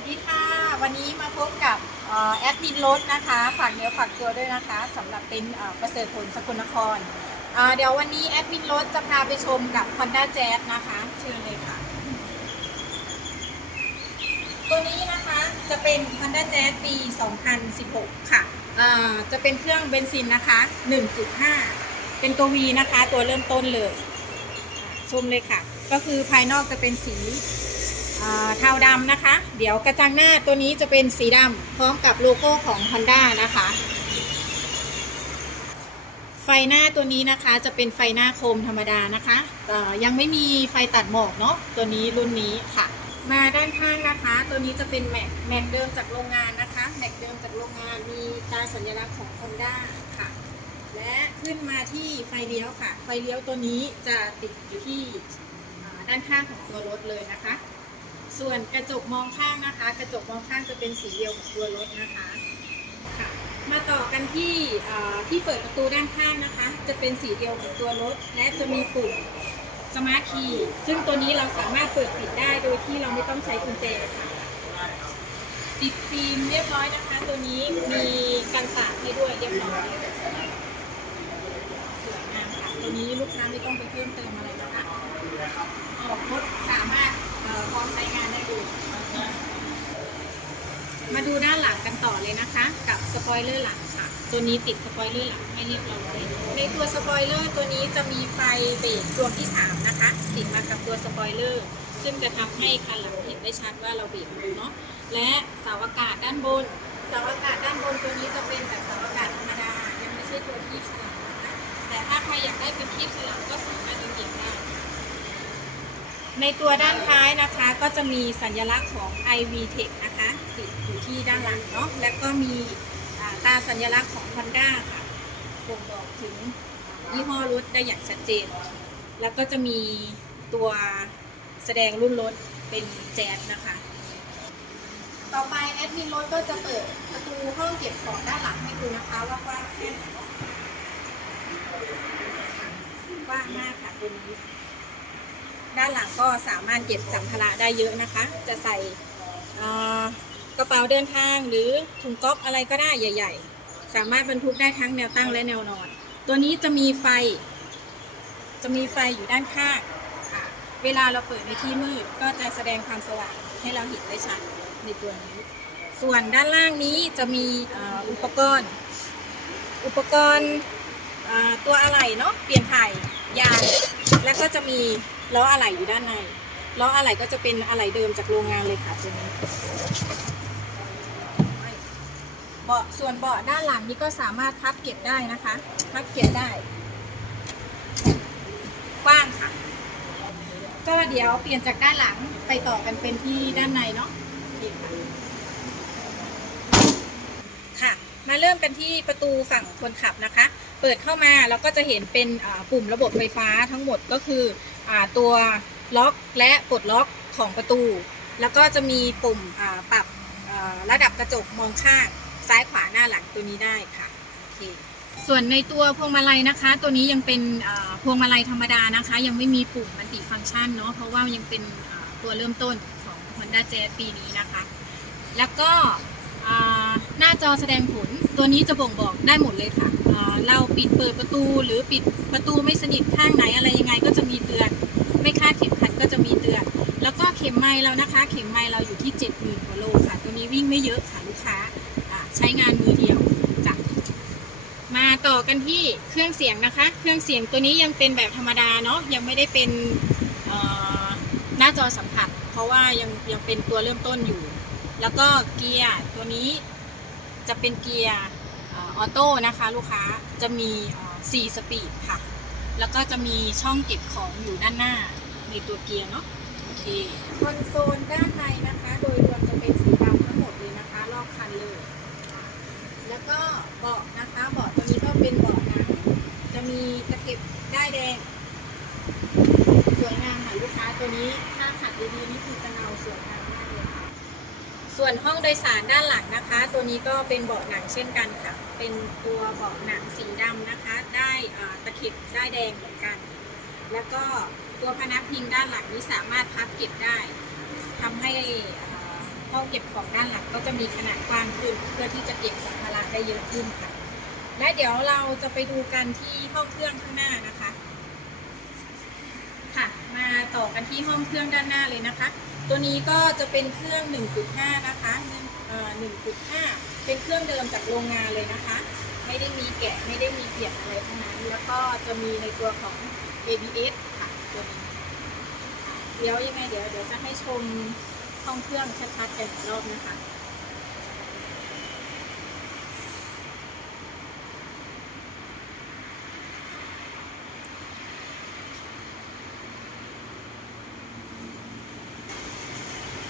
วัสดีค่ะ วันนี้มาพบกับออแอดมินรถนะคะ ฝากเนื้อฝากตัวด้วยนะคะสำหรับเป็นประเสริฐผลสกลนคร เดี๋ยววันนี้แอดมินรถจะพาไปชมกับ Honda Jazz นะคะ เชิญเลยค่ะ ตัวนี้นะคะจะเป็น Honda Jazz ปี 2016 ค่ะเอ่อจะเป็นเครื่องเบนซินนะคะ 1.5 เป็นตัว V นะคะ ตัวเริ่มต้นเลย ชมเลยค่ะ ก็คือภายนอกจะเป็นสี เทาดำนะคะ เดี๋ยวกระจังหน้าตัวนี้จะเป็นสีดำพร้อมกับโลโก้ของ Honda นะคะ ไฟหน้าตัวนี้นะคะจะเป็นไฟหน้าโคมธรรมดานะคะยังไม่มีไฟตัดหมอกเนาะตัวนี้รุ่นนี้ค่ะ มาด้านข้างนะคะ ตัวนี้จะเป็นแม็กแม็กเดิมจากโรงงานนะคะแม็กเดิมจากโรงงานมีตราสัญลักษณ์ของ Honda ค่ะ และขึ้นมาที่ไฟเลี้ยวค่ะ ไฟเลี้ยวตัวนี้จะติดอยู่ที่ด้านข้างของตัวรถเลยนะคะ ส่วนกระจกมองข้างนะคะ กระจกมองข้างจะเป็นสีเดียวกับตัวรถนะคะค่ะมาต่อกันที่ที่เปิดประตูด้านข้างนะคะ จะเป็นสีเดียวกับตัวรถ และจะมีปุ่มสมาร์ทคีย์ซึ่งตัวนี้เราสามารถเปิดปิดได้โดยที่เราไม่ต้องใช้กุญแจค่ะติดฟิล์มเรียบร้อยนะคะ ตัวนี้มีกันสาดให้ด้วยเรียบร้อยสวยงามค่ะตัวนี้ลูกค้าไม่ต้องไปเพิ่มเติมอะไรนะคะ ออกรถสามารถเอ่อพร้อมใช้งานได้เลยมาดูด้านหลังกันต่อเลยนะคะ กับสป อยเลอร์หลังค่ะ ตัวนี้ติดสปอยเลอร์หลังให้เรียบร้อยในตัวสปอยเลอร์ตัวนี้จะมีไฟเบรกดวงที่ 3 นะคะ ติดมากับตัวสปอยเลอร์ซึ่งจะทำให้คันหลังเห็นได้ชัดว่าเราเบรกอยู่เนาะและเสาอากาศด้านบนเสาอากาศด้านบนตัวนี้จะเป็นแบบเสาอากาศธรรมดา ยังไม่ใช่ตัวคีบฉลามนะคะแต่ถ้าใครอยากได้เป็นคีบฉลามก็สามารถเหยียบได้ในตัวด้านท้ายนะคะก็จะมีสัญลักษณ์ของ IV Tech นะคะ ติดอยู่ที่ด้านหลังเนาะและก็มี ตราสัญลักษณ์ของ Honda ค่ะบ่งบอกถึงยี่ห้อรถได้อย่างชัดเจน แล้วก็จะมีตัวแสดงรุ่นรถเป็นแจ๊สนะคะ ต่อไปแอดมินรถก็จะเปิดประตูห้องเก็บของด้านหลังให้ดูนะคะว่ากว้างแค่ไหนกว้างมากค่ะตัวนี้ด้านหลังก็สามารถเก็บสัมภาระได้เยอะนะคะ จะใส่ออ กระเป๋าเดินทางหรือถุงก๊อฟอะไรก็ได้ใหญ่ ๆ สามารถบรรทุกได้ทั้งแนวตั้งและแนวนอน ตัวนี้จะมีไฟ จะมีไฟอยู่ด้านข้างเวลาเราเปิดในที่มืดก็จะแสดงความสว่างให้เราเห็นได้ชัดในตัวนี้ ส่วนด้านล่างนี้จะมีอุปกรณ์ อุปกรณ์ตัวอะไหล่เนาะเปลี่ยนถ่ายยางแล้วก็จะมีล้ออะไหล่อยู่ด้านในล้ออะไหล่ก็จะเป็นอะไหล่เดิมจากโรงงานเลยค่ะตัวนี้ เบาะส่วนเบาะด้านหลังนี้ก็สามารถพับเก็บได้นะคะพับเก็บได้กว้างค่ะ ก็เดี๋ยวเปลี่ยนจากด้านหลังไปต่อกันเป็นที่ด้านในเนาะค่ะ มาเริ่มกันที่ประตูฝั่งคนขับนะคะ เปิดเข้ามาเราก็จะเห็นเป็นปุ่มระบบไฟฟ้าทั้งหมดก็คืออตัวล็อกและปลดล็อกของประตู แล้วก็จะมีปุ่มปรับระดับกระจกมองข้าง ซ้ายขวาหน้าหลังตัวนี้ได้ค่ะโอเคส่วนในตัวพวงมาลัยนะคะ ตัวนี้ยังเป็นพวงมาลัยธรรมดานะคะ ยังไม่มีปุ่มมัลติฟังก์ชันเนาะเพราะว่ายังเป็นตัวเริ่มต้นของ Honda Jazz ปีนี้นะคะ แล้วก็หน้าจอแสดงผลตัวนี้จะบ่งบอกได้หมดเลยค่ะเราปิดเปิดประตูหรือปิดประตูไม่สนิทข้างไหนอะไรยังไงก็จะมีเตือน ไม่คาดเข็มขัดก็จะมีเตือน แล้วก็เข็มไม้เรานะคะ เข็มไม้เราอยู่ที่ 70,000กว่าโลค่ะ ตัวนี้วิ่งไม่เยอะค่ะลูกค้า ใช้งานมือเดียวจ้ะมาต่อกันที่เครื่องเสียงนะคะ เครื่องเสียงตัวนี้ยังเป็นแบบธรรมดาเนาะยังไม่ได้เป็นหน้าจอสัมผัส เพราะว่ายังยังเป็นตัวเริ่มต้นอยู่ แล้วก็เกียร์ตัวนี้จะเป็นเกียร์ออโต้นะคะ ลูกค้าจะมีเอ่อ4สปีดค่ะ แล้วก็จะมีช่องเก็บของอยู่ด้านหน้าในตัวเกียร์เนาะโอเคคอนโซลด้านในนะคะ โดยรวมจะเป็นสีดำทั้งหมดเลยนะคะ รอบคันเลย แล้วก็ เบาะนะคะเบาะตัวนี้ก็เป็นเบาะหนังจะมีตะเข็บได้แดง สวยงามค่ะลูกค้าตัวนี้ถ้าขัดดีๆนี่คือจะเงาสวยงามมากเลยค่ะส่วนห้องโดยสารด้านหลังนะคะ ตัวนี้ก็เป็นเบาะหนังเช่นกันค่ะ เป็นตัวเบาะหนังสีดำนะคะ ได้ตะเข็บได้แดงเหมือนกัน แล้วก็ตัวพนักพิงด้านหลังนี้สามารถพับเก็บได้ทำให้ อ่าพ่องเก็บของด้านหลังก็จะมีขนาดกว้างขึ้น เพื่อที่จะเก็บสัมภาระได้เยอะขึ้นค่ะ และเดี๋ยวเราจะไปดูกันที่ห้องเครื่องข้างหน้านะคะ ค่ะ มาต่อกันที่ห้องเครื่องด้านหน้าเลยนะคะ ตัวนี้ก็จะเป็นเครื่อง 1.5 นะคะหนึ่งเอ่อ1.5 เป็นเครื่องเดิมจากโรงงานเลยนะคะ ไม่ได้มีแกะไม่ได้มีเปลี่ยนอะไรทั้งนั้น แล้วก็จะมีในตัวของ ABS ค่ะตัวนี้เดี๋ยวยังไงเดี๋ยวเดี๋ยวจะให้ชม ห้องเครื่องชัดๆกันอีกรอบนะคะ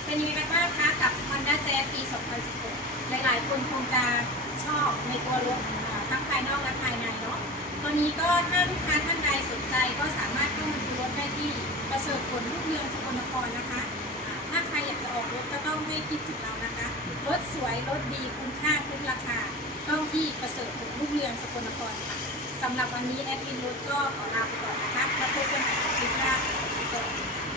เป็นยังไงกันบ้างคะกับ Honda Jazz ปี 2016 หลายๆ คนคงจะชอบในตัวรถอ่าทั้งภายนอกและภายในเนาะตัวนี้ก็ถ้าลูกค้าท่านใดสนใจก็สามารถเข้ามาดูรถได้ที่ประเสริฐผลลูกเรืองสกลนครนะคะ ถ้าใครอยากจะออกรถก็ต้องไม่คิดถึงเรานะคะ รถสวย รถดีคุ้มค่าคุ้มราคา ต้องที่ประเสริฐผลลูกเรืองสกลนครค่ะสำหรับวันนี้แอดมินรถก็ขอลาไปก่อนนะคะ แล้วพบกันใหม่คลิปหน้าสวัสดีค่ะ